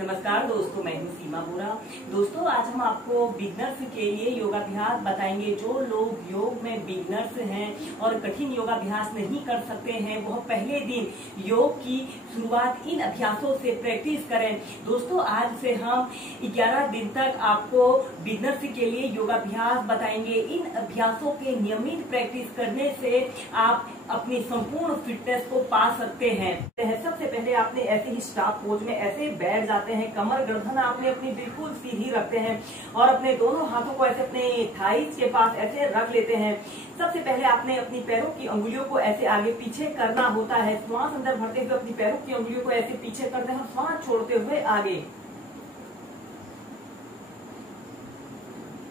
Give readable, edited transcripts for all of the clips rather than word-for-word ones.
नमस्कार दोस्तों, मैं हूँ सीमा बोरा। दोस्तों, आज हम आपको बिगनर्स के लिए योगाभ्यास बताएंगे। जो लोग योग में बिगनर्स हैं और कठिन योगाभ्यास नहीं कर सकते हैं, वह पहले दिन योग की शुरुआत इन अभ्यासों से प्रैक्टिस करें। दोस्तों, आज से हम 11 दिन तक आपको बिगनर्स के लिए योगाभ्यास बताएंगे। इन अभ्यासों के नियमित प्रैक्टिस करने से आप अपनी संपूर्ण फिटनेस को पा सकते हैं। सबसे पहले आपने ऐसे ही स्टाफ पोज में ऐसे बैठ जाते हैं। कमर गर्दन आपने अपनी बिल्कुल सीधी रखते हैं और अपने दोनों हाथों को ऐसे अपने थाइस के पास ऐसे रख लेते हैं। सबसे पहले आपने अपनी पैरों की अंगुलियों को ऐसे आगे पीछे करना होता है। श्वास अंदर भरते हुए अपनी पैरों की अंगुलियों को ऐसे पीछे करते हैं, श्वास छोड़ते हुए आगे।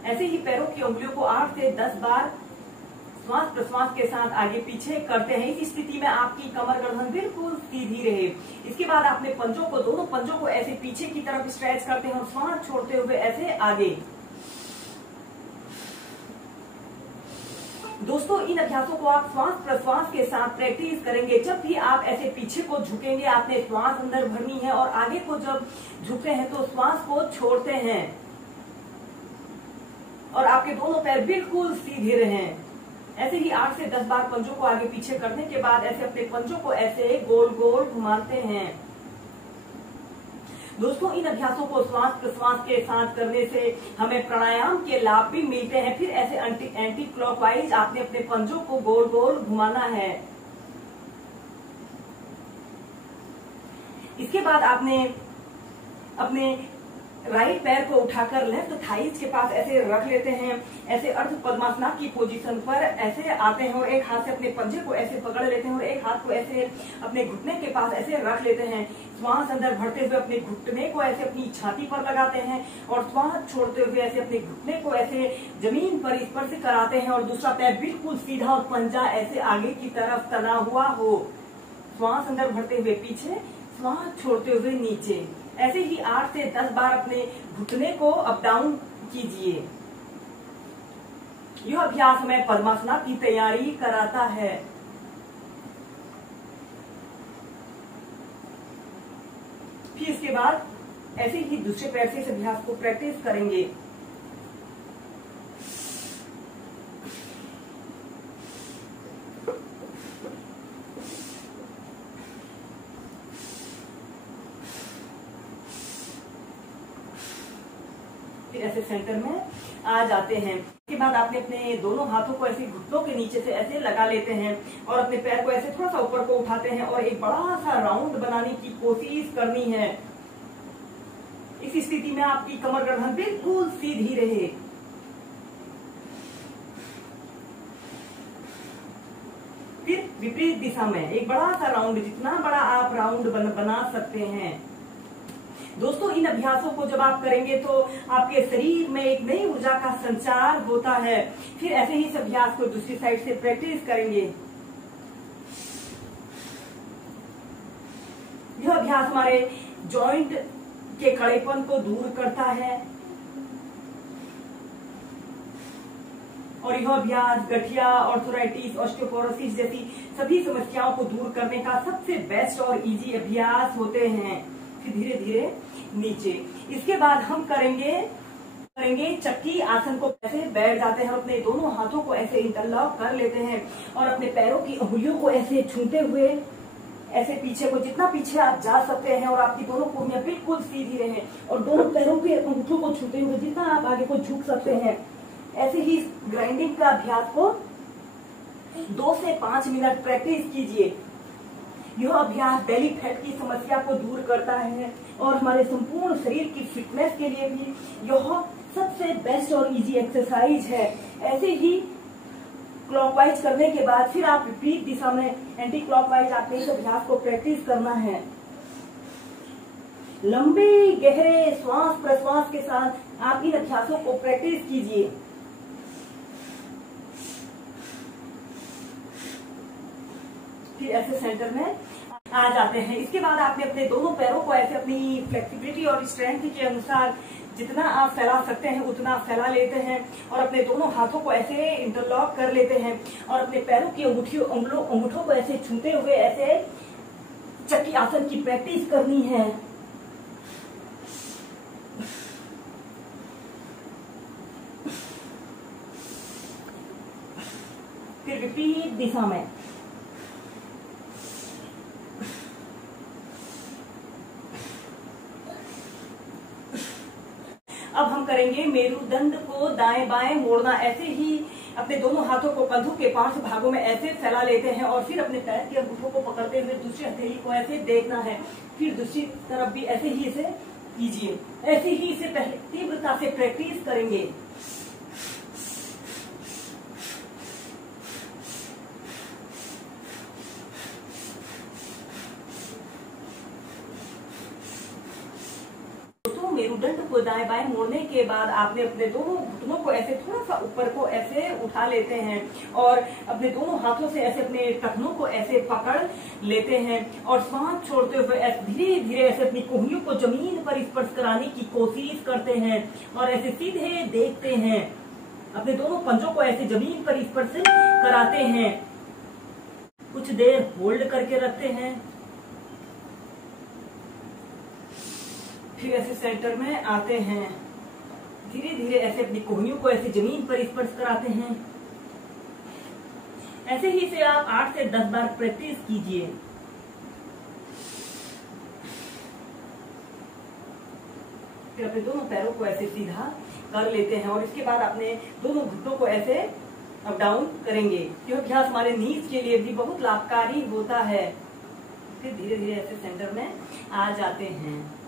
ऐसे ही पैरों की अंगुलियों को 8 से 10 बार श्वास प्रश्वास के साथ आगे पीछे करते हैं। इस स्थिति में आपकी कमर गर्दन बिल्कुल सीधी रहे। इसके बाद आपने दोनों पंजों को ऐसे पीछे की तरफ स्ट्रेच करते हैं और श्वास छोड़ते हुए ऐसे आगे। दोस्तों, इन अभ्यासों को आप श्वास प्रश्वास के साथ प्रैक्टिस करेंगे। जब भी आप ऐसे पीछे को झुकेंगे, आपने श्वास अंदर भरनी है और आगे को जब झुकते हैं तो श्वास को छोड़ते हैं और आपके दोनों पैर बिल्कुल सीधे रहें। ऐसे ही 8 से 10 बार पंजों को आगे पीछे करने के बाद ऐसे अपने पंजों को ऐसे गोल गोल घुमाते हैं। दोस्तों, इन अभ्यासों को श्वास प्रश्वास के साथ करने से हमें प्राणायाम के लाभ भी मिलते हैं। फिर ऐसे एंटी क्लॉकवाइज आपने अपने पंजों को गोल गोल घुमाना है। इसके बाद आपने अपने राइट पैर को उठाकर लेफ्ट थाइस के पास ऐसे रख लेते हैं। ऐसे अर्ध पद्मासना की पोजीशन पर ऐसे आते हैं और एक हाथ से अपने पंजे को ऐसे पकड़ लेते हैं और एक हाथ को ऐसे अपने घुटने के पास ऐसे रख लेते हैं। श्वास अंदर भरते हुए अपने घुटने को ऐसे अपनी छाती पर लगाते हैं और श्वास छोड़ते हुए ऐसे अपने घुटने को ऐसे जमीन पर स्पर्श कराते हैं और दूसरा पैर बिल्कुल सीधा और पंजा ऐसे आगे की तरफ तना हुआ हो। श्वास अंदर भरते हुए पीछे, श्वास छोड़ते हुए नीचे। ऐसे ही 8 से 10 बार अपने घुटने को अप डाउन कीजिए। यह अभ्यास हमें पद्मासना की तैयारी कराता है। फिर इसके बाद ऐसे ही दूसरे पैर से इस अभ्यास को प्रैक्टिस करेंगे। फिर ऐसे सेंटर में आ जाते हैं। इसके बाद आपने अपने दोनों हाथों को ऐसे घुटनों के नीचे से ऐसे लगा लेते हैं और अपने पैर को ऐसे थोड़ा सा ऊपर को उठाते हैं और एक बड़ा सा राउंड बनाने की कोशिश करनी है। इस स्थिति में आपकी कमर गर्दन बिल्कुल सीधी रहे। फिर विपरीत दिशा में एक बड़ा सा राउंड, जितना बड़ा आप राउंड बना सकते हैं। दोस्तों, इन अभ्यासों को जब आप करेंगे तो आपके शरीर में एक नई ऊर्जा का संचार होता है। फिर ऐसे ही इस अभ्यास को दूसरी साइड से प्रैक्टिस करेंगे। यह अभ्यास हमारे जॉइंट के कड़ेपन को दूर करता है और यह अभ्यास गठिया, ऑर्थराइटिस, ऑस्टियोपोरोसिस जैसी सभी समस्याओं को दूर करने का सबसे बेस्ट और इजी अभ्यास होते हैं। फिर धीरे धीरे नीचे। इसके बाद हम करेंगे चक्की आसन को। ऐसे बैठ जाते हैं और अपने दोनों हाथों को ऐसे इंटरलॉक कर लेते हैं और अपने पैरों की अंगुलियों को ऐसे छूते हुए ऐसे पीछे को, जितना पीछे आप जा सकते हैं और आपकी दोनों कोहनियां बिल्कुल सीधी रहे और दोनों पैरों के अंगूठों को छूते हुए जितना आप आगे को झुक सकते हैं। ऐसे ही ग्राइंडिंग का अभ्यास को 2 से 5 मिनट प्रैक्टिस कीजिए। यह अभ्यास बेली फैट की समस्या को दूर करता है और हमारे संपूर्ण शरीर की फिटनेस के लिए भी यह सबसे बेस्ट और इजी एक्सरसाइज है। ऐसे ही क्लॉकवाइज करने के बाद फिर आप विपरीत दिशा में एंटी क्लॉकवाइज आपने इस अभ्यास को प्रैक्टिस करना है। लंबे गहरे श्वास प्रश्वास के साथ आप इन अभ्यासों को प्रैक्टिस कीजिए। फिर ऐसे सेंटर में आ जाते हैं। इसके बाद आपने अपने दोनों पैरों को ऐसे अपनी फ्लेक्सिबिलिटी और स्ट्रेंथ के अनुसार जितना आप फैला सकते हैं उतना फैला लेते हैं और अपने दोनों हाथों को ऐसे इंटरलॉक कर लेते हैं और अपने पैरों की अंगूठों को ऐसे छूते हुए ऐसे चक्की आसन की प्रैक्टिस करनी है। फिर विपरीत दिशा में। अब हम करेंगे मेरुदंड को दाएं बाएं मोड़ना। ऐसे ही अपने दोनों हाथों को कंधों के पार्श्व भागों में ऐसे फैला लेते हैं और फिर अपने पैर के अंगूठों को पकड़ते हुए दूसरी हथेली को ऐसे देखना है। फिर दूसरी तरफ भी ऐसे ही इसे कीजिए। ऐसे ही इसे पहले तीव्रता से प्रैक्टिस करेंगे। मेरुदंड को दाएं बाएं मोड़ने के बाद आपने अपने दोनों घुटनों को ऐसे थोड़ा सा ऊपर को ऐसे उठा लेते हैं और अपने दोनों हाथों से ऐसे अपने टखनों को ऐसे पकड़ लेते हैं और सांस छोड़ते हुए धीरे धीरे ऐसे अपनी कोहनियों को जमीन पर स्पर्श कराने की कोशिश करते हैं और ऐसे सीधे देखते हैं। अपने दोनों पंजों को ऐसे जमीन पर स्पर्श कराते हैं। कुछ देर होल्ड करके रखते हैं। फिर ऐसे सेंटर में आते हैं। धीरे धीरे ऐसे अपनी कोहनियों को ऐसे जमीन पर स्पर्श कराते हैं। ऐसे ही से आप 8 से 10 बार प्रैक्टिस कीजिए। फिर अपने दोनों पैरों को ऐसे सीधा कर लेते हैं और इसके बाद अपने दोनों घुटनों को ऐसे अप डाउन करेंगे। यह अभ्यास हमारे नीज के लिए भी बहुत लाभकारी होता है। फिर धीरे धीरे ऐसे सेंटर में आ जाते हैं।